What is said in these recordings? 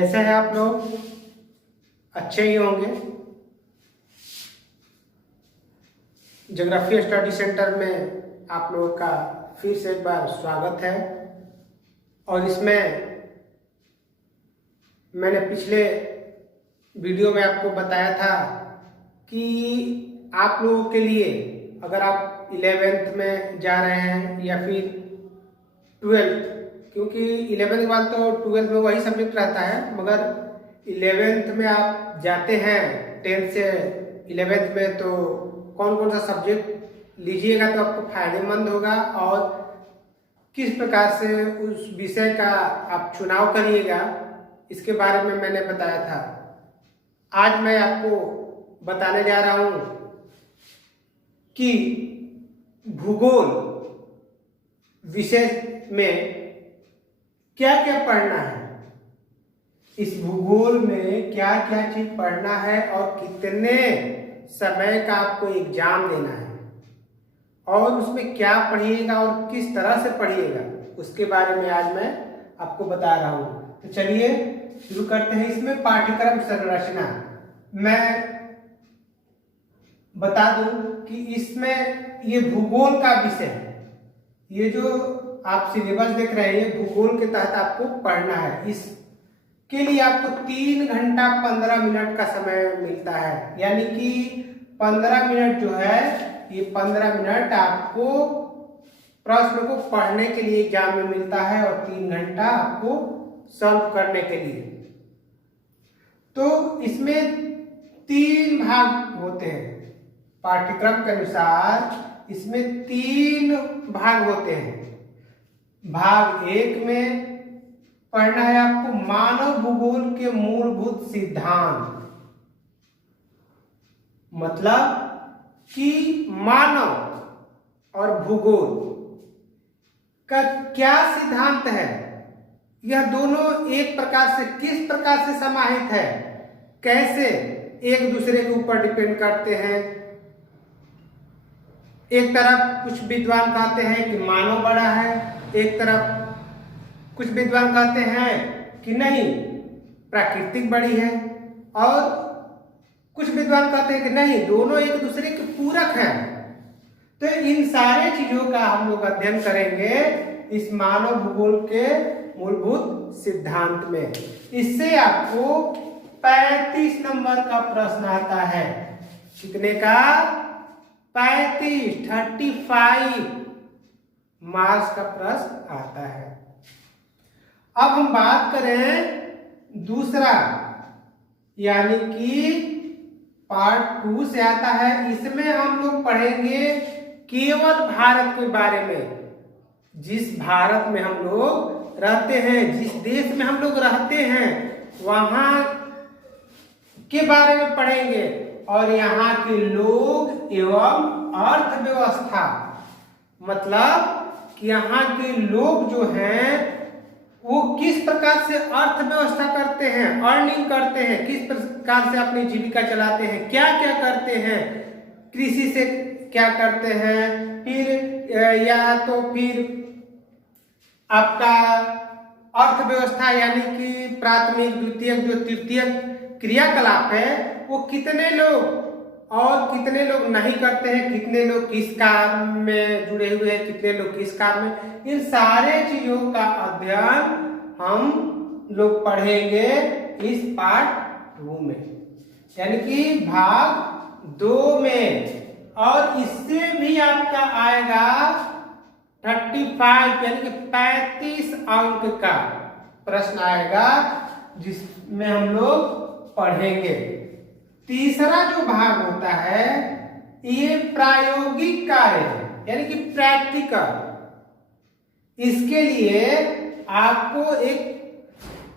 कैसे हैं आप लोग? अच्छे ही होंगे। ज्योग्राफी स्टडी सेंटर में आप लोगों का फिर से एक बार स्वागत है। और इसमें मैंने पिछले वीडियो में आपको बताया था कि आप लोगों के लिए अगर आप 11th में जा रहे हैं या फिर 12th, क्योंकि 11th के बाद तो 12th में वही सब्जेक्ट रहता है, मगर 11th में आप जाते हैं 10th से 11th में, तो कौन कौन सा सब्जेक्ट लीजिएगा तो आपको फायदेमंद होगा और किस प्रकार से उस विषय का आप चुनाव करिएगा, इसके बारे में मैंने बताया था। आज मैं आपको बताने जा रहा हूं कि भूगोल विषय में क्या क्या पढ़ना है, इस भूगोल में क्या क्या चीज पढ़ना है और कितने समय का आपको एग्जाम देना है और उसमें क्या पढ़िएगा और किस तरह से पढ़िएगा, उसके बारे में आज मैं आपको बता रहा हूं। तो चलिए शुरू करते हैं। इसमें पाठ्यक्रम संरचना मैं बता दूं कि इसमें ये भूगोल का विषय है। ये जो आप सिलेबस देख रहे हैं, ये भूगोल के तहत आपको पढ़ना है। इसके लिए आपको 3 घंटा 15 मिनट का समय मिलता है, यानी कि 15 मिनट जो है, ये 15 मिनट आपको प्रश्न को पढ़ने के लिए एग्जाम में मिलता है और 3 घंटा आपको सॉल्व करने के लिए। तो इसमें 3 भाग होते हैं। पाठ्यक्रम के अनुसार इसमें 3 भाग होते हैं। भाग 1 में पढ़ना है आपको मानव भूगोल के मूलभूत सिद्धांत, मतलब कि मानव और भूगोल का क्या सिद्धांत है, यह दोनों एक प्रकार से किस प्रकार से समाहित है, कैसे एक दूसरे के ऊपर डिपेंड करते हैं। एक तरफ कुछ विद्वान कहते हैं कि मानव बड़ा है, एक तरफ कुछ विद्वान कहते हैं कि नहीं प्राकृतिक बड़ी है, और कुछ विद्वान कहते हैं कि नहीं दोनों एक दूसरे के पूरक हैं। तो इन सारे चीजों का हम लोग अध्ययन करेंगे इस मानव भूगोल के मूलभूत सिद्धांत में। इससे आपको 35 नंबर का प्रश्न आता है। कितने का? 35 मार्क्स का प्रश्न आता है। अब हम बात करें दूसरा, यानी कि पार्ट 2 से आता है। इसमें हम लोग पढ़ेंगे केवल भारत के बारे में। जिस भारत में हम लोग रहते हैं, जिस देश में हम लोग रहते हैं, वहां के बारे में पढ़ेंगे और यहाँ के लोग एवं अर्थव्यवस्था, मतलब कि यहाँ के लोग जो हैं वो किस प्रकार से अर्थव्यवस्था करते हैं, अर्निंग करते हैं, किस प्रकार से अपनी जीविका चलाते हैं, क्या क्या करते हैं, कृषि से क्या करते हैं, फिर या तो फिर आपका अर्थव्यवस्था यानी कि प्राथमिक द्वितीयक जो तृतीयक क्रियाकलाप है वो कितने लोग और कितने लोग नहीं करते हैं, कितने लोग किस काम में जुड़े हुए हैं, कितने लोग किस काम में, इन सारे चीजों का अध्ययन हम लोग पढ़ेंगे इस पार्ट 2 में, यानी कि भाग 2 में। और इससे भी आपका आएगा 35 यानी कि 35 अंक का प्रश्न आएगा, जिसमें हम लोग पढ़ेंगे। तीसरा जो भाग होता है ये प्रायोगिक कार्य है, यानी कि प्रैक्टिकल। इसके लिए आपको एक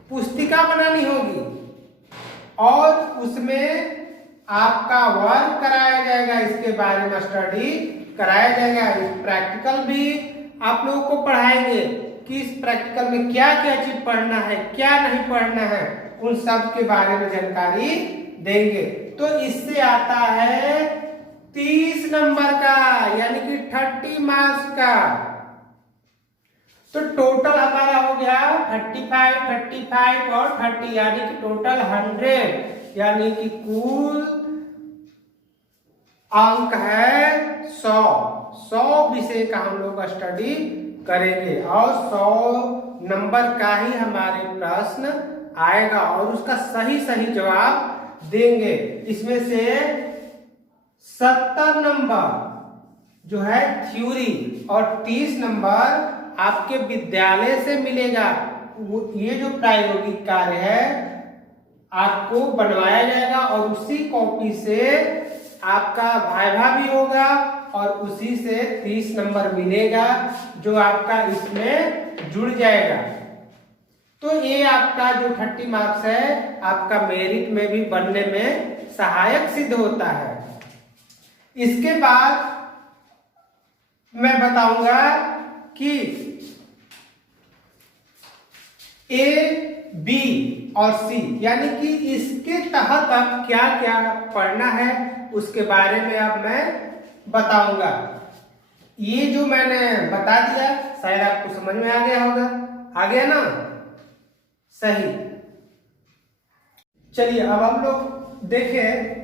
पुस्तिका बनानी होगी और उसमें आपका वर्क कराया जाएगा, इसके बारे में स्टडी कराया जाएगा। प्रैक्टिकल भी आप लोगों को पढ़ाएंगे कि इस प्रैक्टिकल में क्या क्या चीज पढ़ना है, क्या नहीं पढ़ना है, उन सब के बारे में जानकारी देंगे। तो इससे आता है 30 नंबर का, यानी कि 30 मार्क्स का। तो टोटल हमारा हो गया 35, 35 और 30, यानी कि टोटल 100, यानी कि कुल अंक है 100 विषय का हम लोग स्टडी करेंगे और 100 नंबर का ही हमारे प्रश्न आएगा और उसका सही सही जवाब देंगे। इसमें से 70 नंबर जो है थ्योरी और 30 नंबर आपके विद्यालय से मिलेगा। ये जो प्रायोगिक कार्य है आपको बनवाया जाएगा और उसी कॉपी से आपका वाइवा भी होगा और उसी से 30 नंबर मिलेगा जो आपका इसमें जुड़ जाएगा। तो ये आपका जो 30 मार्क्स है आपका मेरिट में भी बनने में सहायक सिद्ध होता है। इसके बाद मैं बताऊंगा कि ए, बी और सी यानी कि इसके तहत अब क्या क्या पढ़ना है उसके बारे में अब मैं बताऊंगा। ये जो मैंने बता दिया शायद आपको समझ में आ गया होगा। आ गया ना? सही। चलिए अब हम लोग देखें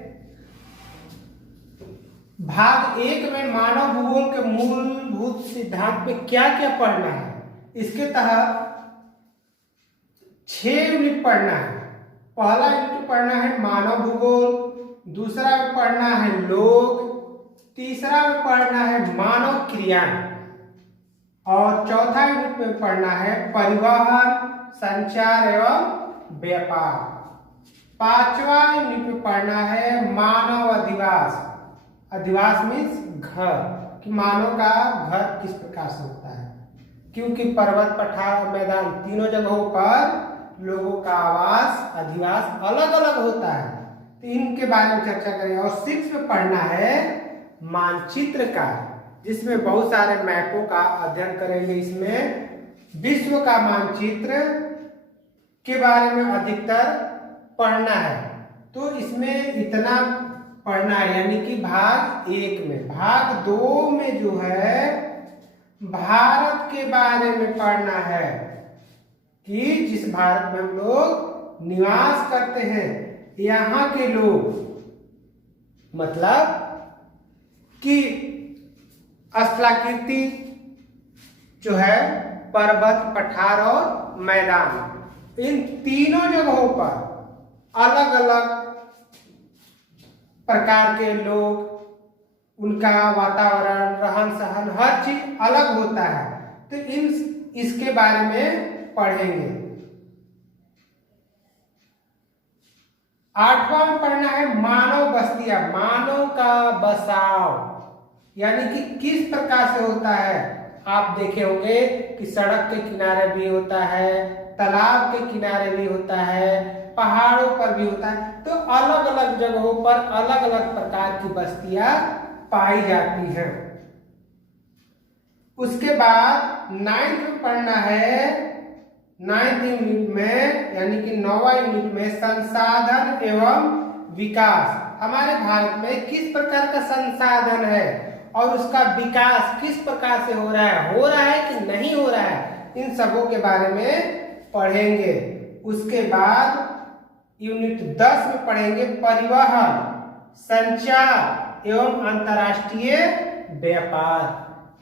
भाग 1 में मानव भूगोल के मूलभूत सिद्धांत पे क्या क्या पढ़ना है। इसके तहत 6 यूनिट पढ़ना है। पहला यूनिट पढ़ना है मानव भूगोल, दूसरा में पढ़ना है लोग, तीसरा में पढ़ना है मानव क्रियाएं और चौथा यूनिट में पढ़ना है परिवहन, संचार एवं व्यापार। पांचवा यूनिट में पढ़ना है मानव अधिवास। अधिवास मीन्स घर, कि मानव का घर किस प्रकार से होता है, क्योंकि पर्वत, पठार और मैदान तीनों जगहों पर लोगों का आवास अधिवास अलग अलग होता है, तो इनके बारे में चर्चा करेंगे। और 6 में पढ़ना है मानचित्र का, जिसमें बहुत सारे मैपों का अध्ययन करेंगे। इसमें विश्व का मानचित्र के बारे में अधिकतर पढ़ना है, तो इसमें इतना पढ़ना है, यानी कि भाग 1 में। भाग 2 में जो है भारत के बारे में पढ़ना है कि जिस भारत में हम लोग निवास करते हैं यहाँ के लोग, मतलब कि स्थलाकृति जो है पर्वत, पठार और मैदान, इन तीनों जगहों पर अलग अलग प्रकार के लोग, उनका वातावरण, रहन सहन, हर चीज अलग होता है, तो इसके बारे में पढ़ेंगे। 8वां में पढ़ना है मानव बस्तियां, मानव का बसाव, यानी कि किस प्रकार से होता है। आप देखे होंगे कि सड़क के किनारे भी होता है, तालाब के किनारे भी होता है, पहाड़ों पर भी होता है, तो अलग अलग जगहों पर अलग अलग प्रकार की बस्तियां पाई जाती हैं। उसके बाद 9th में पढ़ना है, 9th यूनिट में यानी कि 9वां यूनिट में संसाधन एवं विकास। हमारे भारत में किस प्रकार का संसाधन है और उसका विकास किस प्रकार से हो रहा है कि नहीं हो रहा है, इन सबों के बारे में पढ़ेंगे। उसके बाद यूनिट 10 में पढ़ेंगे परिवहन, संचार एवं अंतर्राष्ट्रीय व्यापार,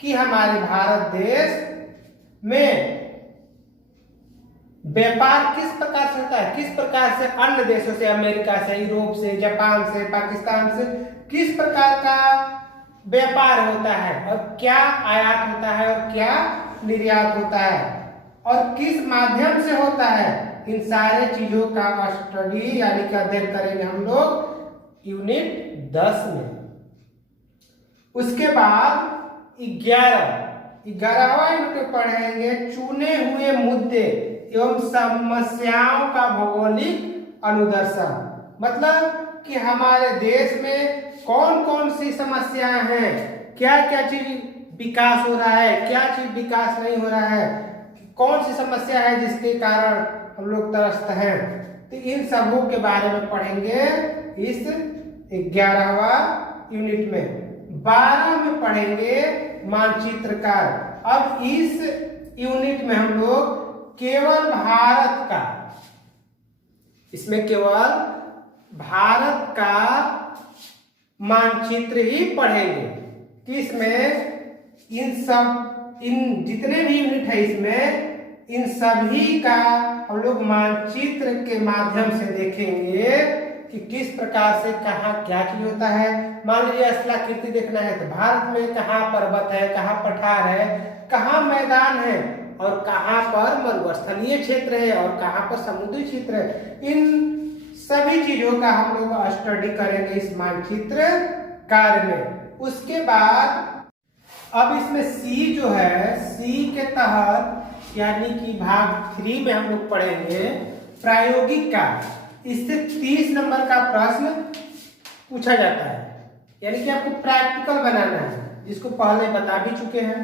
कि हमारे भारत देश में व्यापार किस प्रकार से होता है, किस प्रकार से अन्य देशों से, अमेरिका से, यूरोप से, जापान से, पाकिस्तान से किस प्रकार का व्यापार होता है और क्या आयात होता है और क्या निर्यात होता है और किस माध्यम से होता है। इन सारे चीजों का स्टडी यानी कि अध्ययन करेंगे हम लोग यूनिट 10 में। उसके बाद 11वां यूनिट पढ़ेंगे चुने हुए मुद्दे एवं समस्याओं का भौगोलिक अनुदर्शन, मतलब कि हमारे देश में कौन कौन सी समस्याएं हैं, क्या क्या चीज विकास हो रहा है, क्या चीज विकास नहीं हो रहा है, कौन सी समस्या है जिसके कारण हम लोग त्रस्त हैं, तो इन सबों के बारे में पढ़ेंगे इस 11वां यूनिट में। 12 में पढ़ेंगे मानचित्रकार। अब इस यूनिट में हम लोग केवल भारत का, इसमें केवल भारत का मानचित्र ही पढ़ेंगे। किसमें? इन जितने भी यूनिट है इसमें, इन सभी का हम लोग मानचित्र के माध्यम से देखेंगे कि किस प्रकार से कहाँ क्या चीज होता है। मान लीजिए स्थलाकृति देखना है तो भारत में कहाँ पर्वत है, कहाँ पठार है, कहाँ मैदान है और कहाँ पर मरुस्थलीय क्षेत्र है और कहाँ पर समुद्री क्षेत्र है। इन सभी चीजों का हम लोग स्टडी करेंगे इस मानचित्र कार्य में। उसके बाद अब इसमें सी जो है, सी के तहत यानी कि भाग 3 में हम लोग पढ़ेंगे प्रायोगिक कार्य। इससे 30 नंबर का प्रश्न पूछा जाता है, यानी कि आपको प्रैक्टिकल बनाना है, जिसको पहले बता भी चुके हैं।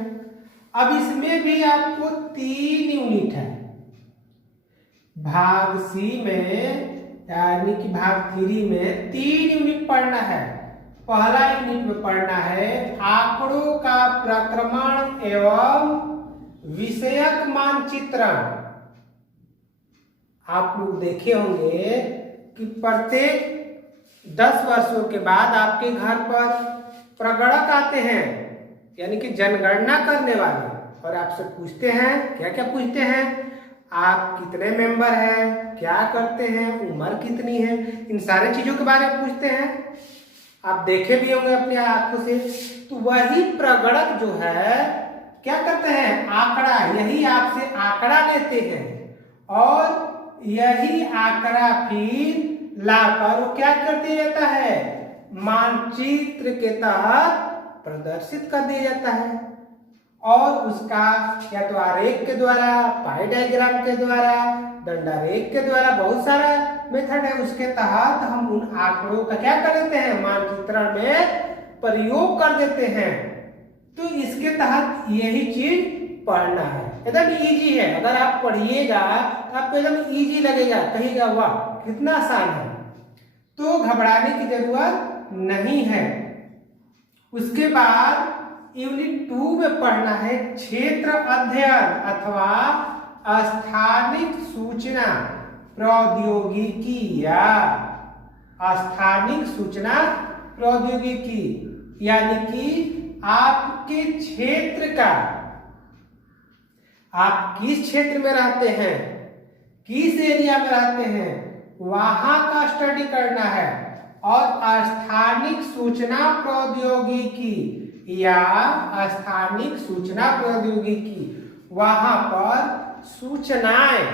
अब इसमें भी आपको 3 यूनिट है। भाग सी में यानी कि भाग 3 में 3 यूनिट पढ़ना है। पहला यूनिट में पढ़ना है आंकड़ों का प्रक्रमण एवं विषयक मानचित्रण। आप लोग देखे होंगे कि प्रत्येक 10 वर्षों के बाद आपके घर पर प्रगणक आते हैं, यानी कि जनगणना करने वाले, और आपसे पूछते हैं, क्या क्या पूछते हैं? आप कितने मेंबर हैं, क्या करते हैं, उम्र कितनी है, इन सारी चीजों के बारे में पूछते हैं। आप देखे भी होंगे अपनी आंखों से। तो वही प्रगणक जो है क्या करते हैं? आंकड़ा, यही आपसे आंकड़ा लेते हैं और यही आंकड़ा फिर लाकर वो क्या कर दिया जाता है? मानचित्र के तहत प्रदर्शित कर दिया जाता है और उसका या तो आरेख के द्वारा, पाई डायग्राम के द्वारा, दंडारेख के द्वारा, बहुत सारा मेथड है, उसके तहत हम उन आंकड़ों का क्या कर देते हैं? मानचित्रण में प्रयोग कर देते हैं। तो इसके तहत यही चीज पढ़ना है। एकदम इजी है, अगर आप पढ़िएगा तो आपको एकदम इजी लगेगा, कहिएगा वाह कितना आसान है। तो घबराने की जरूरत नहीं है। उसके बाद यूनिट 2 में पढ़ना है क्षेत्र अध्ययन अथवा स्थानिक सूचना प्रौद्योगिकी या स्थानिक सूचना प्रौद्योगिकी, यानी कि आपके क्षेत्र का, आप किस क्षेत्र में रहते हैं, किस एरिया में रहते हैं, वहां का स्टडी करना है। और स्थानिक सूचना प्रौद्योगिकी या स्थानिक सूचना प्रौद्योगिकी, वहां पर सूचनाएं,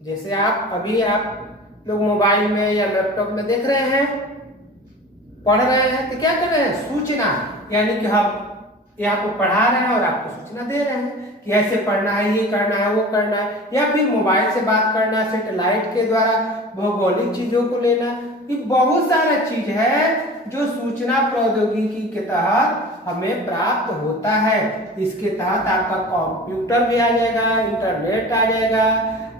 जैसे आप लोग मोबाइल में या लैपटॉप में देख रहे हैं, पढ़ रहे हैं, तो क्या कर रहे हैं? सूचना, यानी कि हम यहाँ को पढ़ा रहे हैं और आपको सूचना दे रहे हैं कि ऐसे पढ़ना है, ये करना है, वो करना है, या फिर मोबाइल से बात करना, सैटेलाइट के द्वारा भौगोलिक चीजों को लेना। ये बहुत सारा चीज है जो सूचना प्रौद्योगिकी के तहत हमें प्राप्त होता है। इसके तहत आपका कंप्यूटर भी आ जाएगा, इंटरनेट आ जाएगा,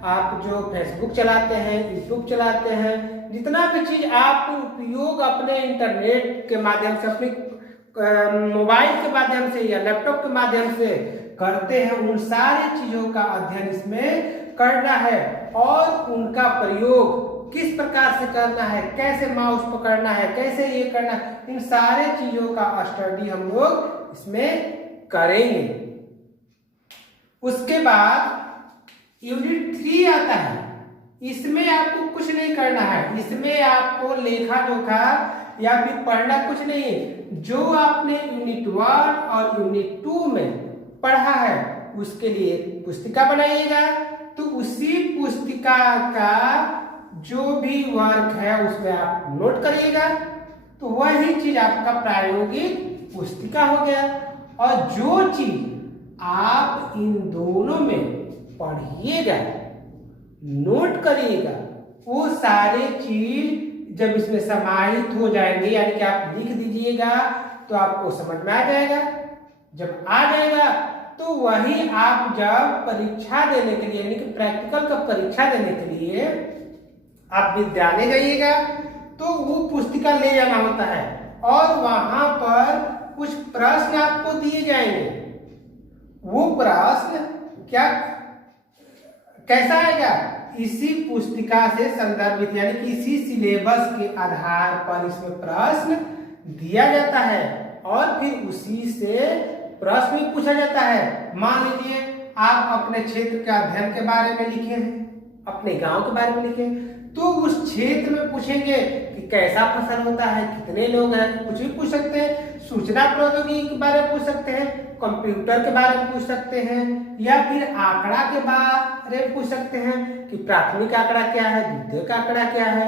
आप जो फेसबुक चलाते हैं, यूट्यूब चलाते हैं, जितना भी चीज आप उपयोग अपने इंटरनेट के माध्यम से, अपने मोबाइल के माध्यम से या लैपटॉप के माध्यम से करते हैं, उन सारी चीजों का अध्ययन इसमें करना है और उनका प्रयोग किस प्रकार से करना है, कैसे माउस पकड़ना है, कैसे ये करना है, इन सारे चीजों का स्टडी हम लोग इसमें करेंगे। उसके बाद यूनिट 3 आता है। इसमें आपको कुछ नहीं करना है, इसमें आपको लेखा जोखा या फिर पढ़ना कुछ नहीं है। जो आपने यूनिट 1 और यूनिट 2 में पढ़ा है उसके लिए पुस्तिका बनाइएगा। तो उसी पुस्तिका का जो भी वर्क है उसमें आप नोट करिएगा, तो वही चीज आपका प्रायोगिक पुस्तिका हो गया। और जो चीज आप इन दोनों में पढ़िएगा, नोट करिएगा, वो सारे चीज जब इसमें समाहित हो जाएंगे, यानी कि आप लिख दीजिएगा तो आपको समझ में आ जाएगा। जब आ जाएगा तो वही आप जब परीक्षा देने के लिए, यानी कि प्रैक्टिकल का परीक्षा देने के लिए आप विद्यालय जाइएगा तो वो पुस्तिका ले जाना होता है और वहां पर कुछ प्रश्न आपको दिए जाएंगे। वो प्रश्न क्या कैसा आएगा, इसी पुस्तिका से संदर्भित यानी कि इसी सिलेबस के आधार पर इसमें प्रश्न दिया जाता है और फिर उसी से प्रश्न भी पूछा जाता है। मान लीजिए आप अपने क्षेत्र के अध्ययन के बारे में लिखे हैं, अपने गांव के बारे में लिखे हैं, तो उस क्षेत्र में पूछेंगे कि कैसा फसल होता है, कितने लोग हैं, कुछ भी पूछ सकते हैं। सूचना प्रौद्योगिकी के बारे में पूछ सकते हैं, कंप्यूटर के बारे में पूछ सकते हैं, या फिर आंकड़ा के बारे में पूछ सकते हैं कि प्राथमिक आंकड़ा क्या है, द्वितीयक आंकड़ा क्या है,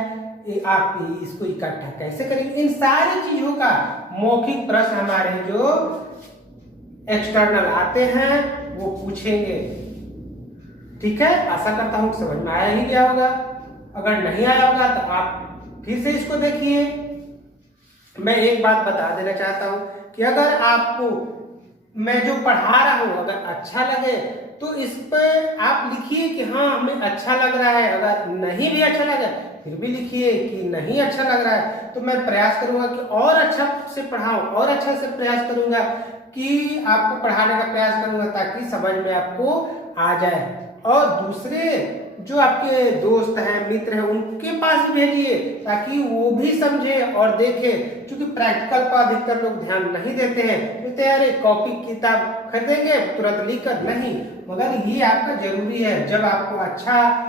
आप इसको इकट्ठा कैसे करेंगे। इन सारी चीजों का मौखिक प्रश्न हमारे जो एक्सटर्नल आते हैं वो पूछेंगे। ठीक है, आशा करता हूं समझ में आया ही गया होगा। अगर नहीं आया होगा तो आप फिर से इसको देखिए। मैं एक बात बता देना चाहता हूं कि अगर आपको मैं जो पढ़ा रहा हूं अगर अच्छा लगे तो इस पर आप लिखिए कि हाँ हमें अच्छा लग रहा है। अगर नहीं भी अच्छा लगे फिर भी लिखिए कि नहीं अच्छा लग रहा है, तो मैं प्रयास करूंगा कि और अच्छा से पढ़ाऊं, और अच्छा से प्रयास करूंगा कि आपको पढ़ाने का प्रयास करूंगा ताकि समझ में आपको आ जाए। और दूसरे जो आपके दोस्त हैं, मित्र हैं, उनके पास भेजिए ताकि वो भी समझे और देखे। क्योंकि प्रैक्टिकल पर अधिकतर लोग ध्यान नहीं देते हैं, तो यार कॉपी किताब खरीदेंगे तुरंत लिख कर, नहीं, मगर ये आपका जरूरी है। जब आपको अच्छा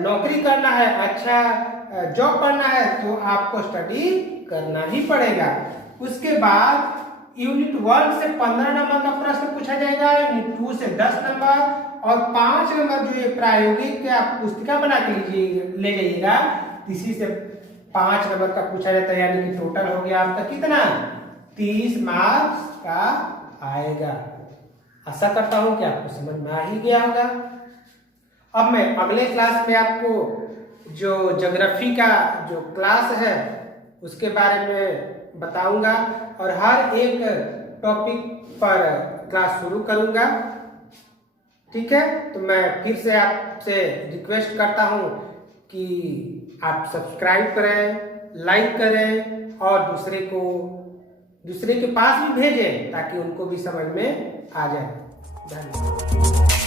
नौकरी करना है, अच्छा जॉब करना है, तो आपको स्टडी करना ही पड़ेगा। उसके बाद यूनिट 1 से 15 नंबर का प्रश्न पूछा जाएगा, यूनिट 2 से 10 नंबर, और 5 नंबर जो ये प्रायोगिक के आप पुस्तिका बना के ले जाइएगा, इसी से 5 नंबर का पूछा जाता है। यानी कि टोटल हो गया आपका कितना, 30 मार्क्स का आएगा। आशा करता हूं कि आपको समझ में आ ही गया होगा। अब मैं अगले क्लास में आपको जो ज्योग्राफी का जो क्लास है उसके बारे में बताऊंगा और हर एक टॉपिक पर क्लास शुरू करूंगा। ठीक है, तो मैं फिर से आपसे रिक्वेस्ट करता हूं कि आप सब्सक्राइब करें, लाइक करें और दूसरे के पास भी भेजें ताकि उनको भी समझ में आ जाए। धन्यवाद।